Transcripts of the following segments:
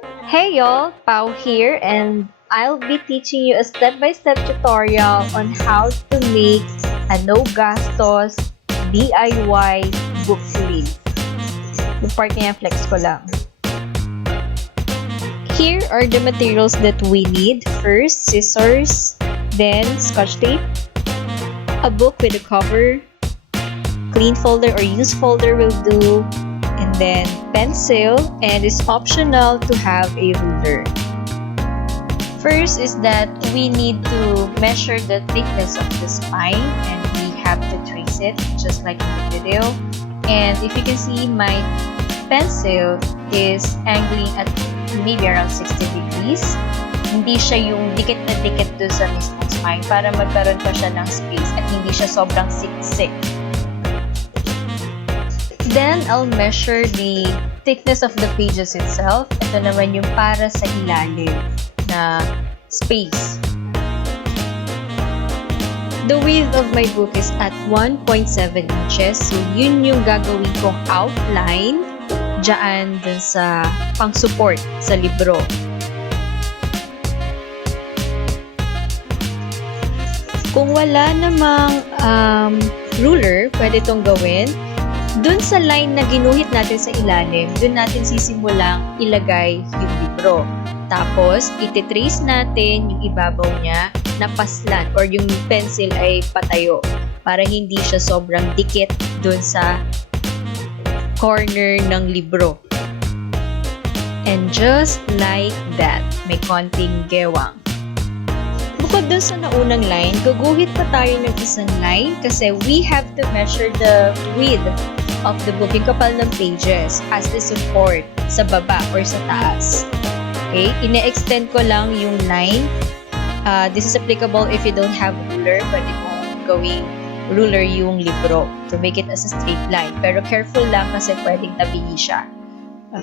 Hey y'all, Pau here, and I'll be teaching you a step-by-step tutorial on how to make a no-gastos DIY book sleeve. Yung part niya, flex ko lang. Here are the materials that we need. First, scissors, then scotch tape, a book with a cover, clean folder or used folder will do, and then pencil, and it's optional to have a ruler. First is that we need to measure the thickness of the spine, and we have to trace it just like in the video. And if you can see, my pencil is angling at maybe around 60 degrees. Hindi siya yung dikit na dikit doon sa mismong spine para magkaroon pa siya ng space at hindi siya sobrang siksik. Then, I'll measure the thickness of the pages itself. Ito naman yung para sa ilalim na space. The width of my book is at 1.7 inches. So, yun yung gagawin kong outline dyan dun sa pang-support sa libro. Kung wala namang ruler, pwede itong gawin. Dun sa line na ginuhit natin sa ilalim, dun natin sisimulang ilagay yung libro. Tapos, ititrace natin yung ibabaw niya na paslan or yung pencil ay patayo para hindi siya sobrang dikit dun sa corner ng libro. And just like that, may konting gewang. Bukod dun sa naunang line, guguhit pa tayo ng isang line kasi we have to measure the width of the book, yung kapal ng pages as the support sa baba or sa taas. Okay? Ine-extend ko lang yung line. This is applicable if you don't have ruler. Pwede mo gawing ruler yung libro to make it as a straight line. Pero careful lang kasi pwedeng tabingi siya.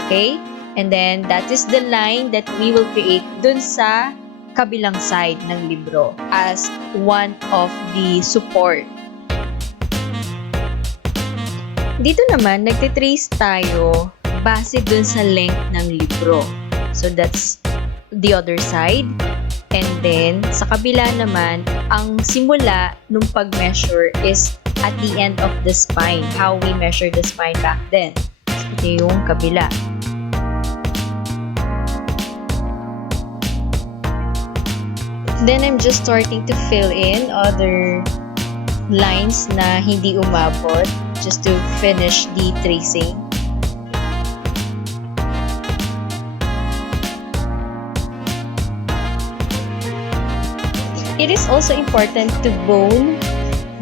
Okay? And then, that is the line that we will create dun sa kabilang side ng libro as one of the support. Dito naman, nagtitrace tayo base dun sa length ng libro. So, that's the other side. And then, sa kabila naman, ang simula nung pag-measure is at the end of the spine. How we measure the spine back then. So, ito yung kabila. Then, I'm just starting to fill in other lines na hindi umabot just to finish the tracing. It is also important to bone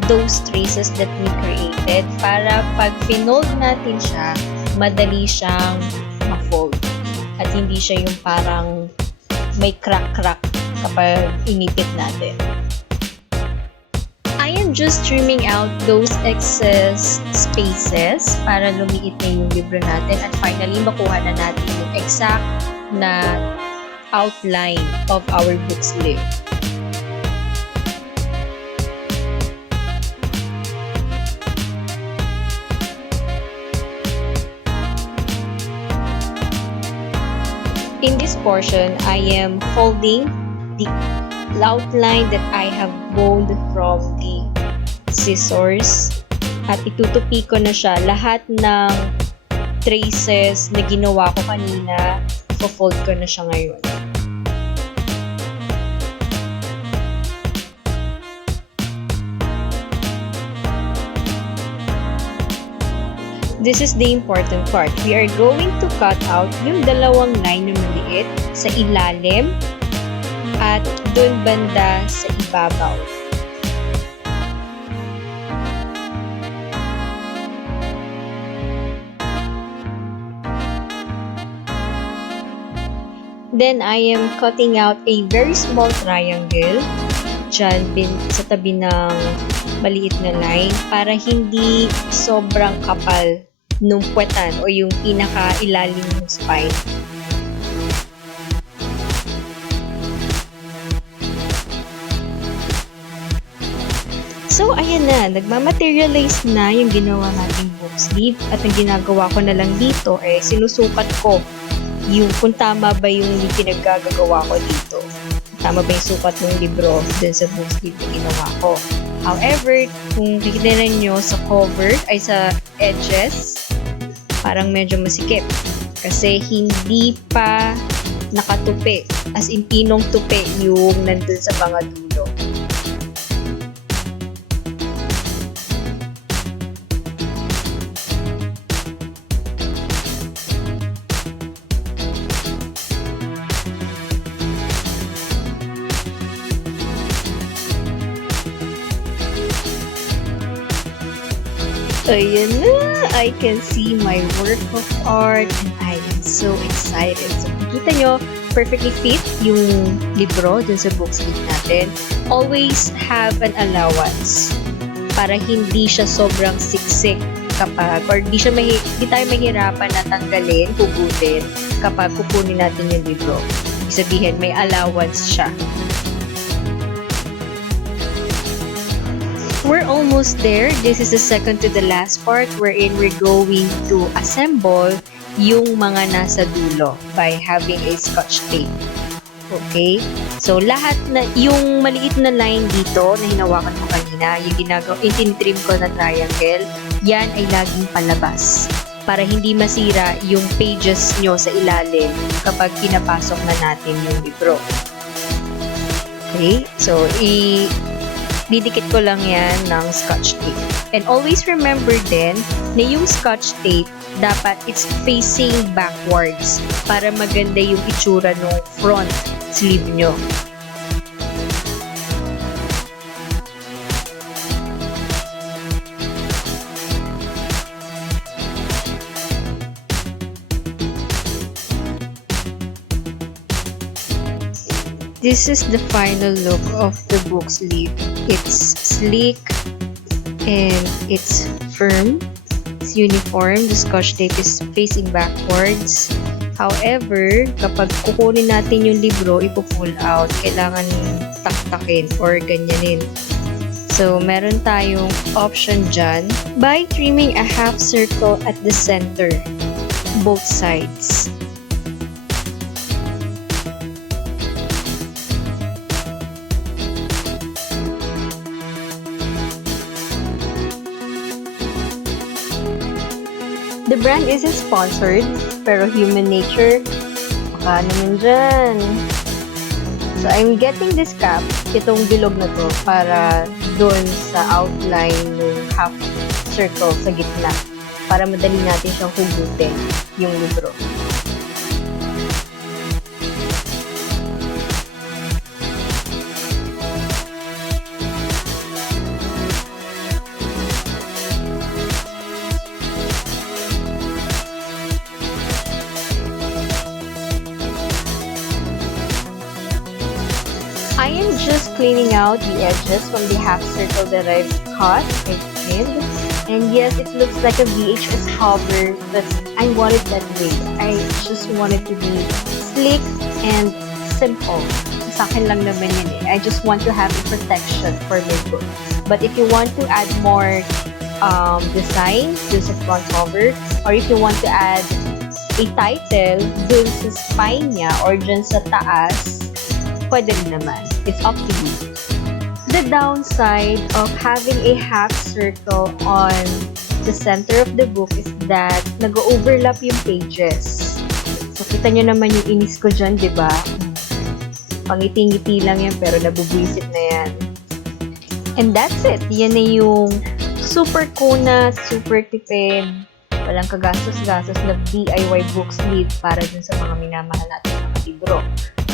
those traces that we created para pag pinold natin siya, madali siyang ma-fold. At hindi siya yung parang may crack-crack kapag inipit natin. I am just trimming out those excess spaces para lumiit na yung libro natin at finally makuha na natin yung exact na outline of our book sleeve. In this portion, I am folding the outline that I have boned from the scissors at itutupi ko na siya. Lahat ng traces na ginawa ko kanina, fold ko na siya ngayon. This is the important part. We are going to cut out yung dalawang line na maliit sa ilalim at dun banda sa ibabaw. Then, I am cutting out a very small triangle dyan sa tabi ng maliit na line para hindi sobrang kapal nung puwetan o yung pinaka-ilalim ng spine. So, ayan na. Nagmamaterialize na yung ginawa nating book sleeve. At ang ginagawa ko na lang dito, sinusukat ko yung kung tama ba yung pinaggagawa ko dito. Tama ba yung sukat ng libro dun sa book sleeve na ginawa ko. However, kung titignan nyo sa cover, ay sa edges, parang medyo masikip. Kasi hindi pa nakatupi. As in, pinong tupi yung nandun sa mga dulo. Ayan na! I can see my work of art and I am so excited. So, makikita nyo, perfectly fit yung libro dun sa book sleeve natin. Always have an allowance para hindi siya sobrang siksik kapag, or di tayo mahirapan na tanggalin, hugutin kapag kukunin natin yung libro. Ibig sabihin, may allowance siya. We're almost there. This is the second to the last part wherein we're going to assemble yung mga nasa dulo by having a scotch tape. Okay? So, lahat na, yung maliit na line dito na hinawakan ko kanina, yung tinitrim ko na triangle, yan ay laging palabas para hindi masira yung pages nyo sa ilalim kapag pinapasok na natin yung libro. Okay? So, didikit ko lang yan ng scotch tape. And always remember din na yung scotch tape, dapat it's facing backwards para maganda yung itsura ng front sleeve nyo. This is the final look of the book sleeve. It's sleek and it's firm. It's uniform. The scotch tape is facing backwards. However, kapag kukunin natin yung libro, ipo-pull out, kailangan taktakin or ganyanin. So, meron tayong option dyan by trimming a half circle at the center, both sides. The brand isn't sponsored, pero human nature, baka naman dyan. So, I'm getting this cap, itong bilog na to, para doon sa outline ng half circle sa gitna, para madali natin siyang hugutin yung libro. I am just cleaning out the edges from the half circle that I've cut and trimmed. And yes, it looks like a VHS cover, but I want it that way. I just want it to be slick and simple. Sa akin lang naman yun eh. I just want to have a protection for my book. But if you want to add more design dun sa front cover, or if you want to add a title dun sa spine niya or dun sa taas, pwede rin naman. It's up to you. The downside of having a half circle on the center of the book is that nag-overlap yung pages. So, kita nyo naman yung inis ko dyan, di ba? Pangiti-ngiti lang yan, pero nabubwisit na yan. And that's it. Yan na yung super kunat, super tipid, walang kagastos-gastos na DIY book sleeve para dun sa mga minamahal natin mga libro.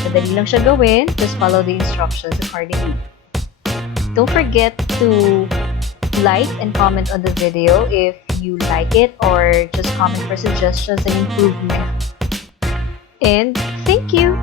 Madali lang siya gawin. Just follow the instructions accordingly. Don't forget to like and comment on the video if you like it, or just comment for suggestions and improvement. And thank you!